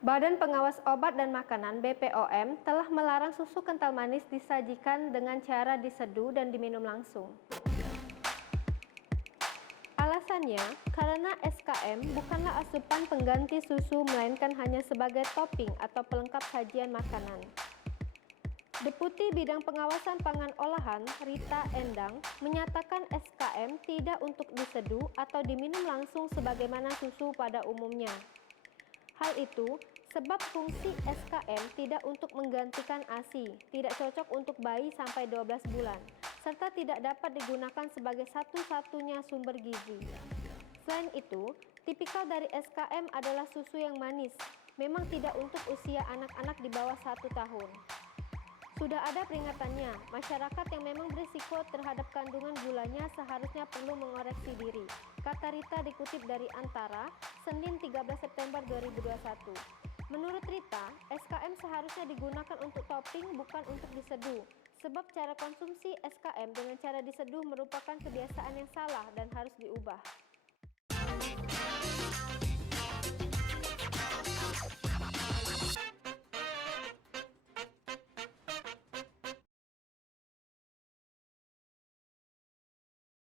Badan Pengawas Obat dan Makanan (BPOM) telah melarang susu kental manis disajikan dengan cara diseduh dan diminum langsung. Alasannya, karena SKM bukanlah asupan pengganti susu melainkan hanya sebagai topping atau pelengkap sajian makanan. Deputi Bidang Pengawasan Pangan Olahan, Rita Endang, menyatakan SKM tidak untuk diseduh atau diminum langsung sebagaimana susu pada umumnya. Hal itu sebab fungsi SKM tidak untuk menggantikan ASI, tidak cocok untuk bayi sampai 12 bulan, serta tidak dapat digunakan sebagai satu-satunya sumber gizi. Selain itu, tipikal dari SKM adalah susu yang manis, memang tidak untuk usia anak-anak di bawah 1 tahun. Sudah ada peringatannya, masyarakat yang memang berisiko terhadap kandungan gulanya seharusnya perlu mengoreksi diri, kata Rita dikutip dari Antara, Senin 13 September 2021. Menurut Rita, SKM seharusnya digunakan untuk topping bukan untuk diseduh, sebab cara konsumsi SKM dengan cara diseduh merupakan kebiasaan yang salah dan harus diubah.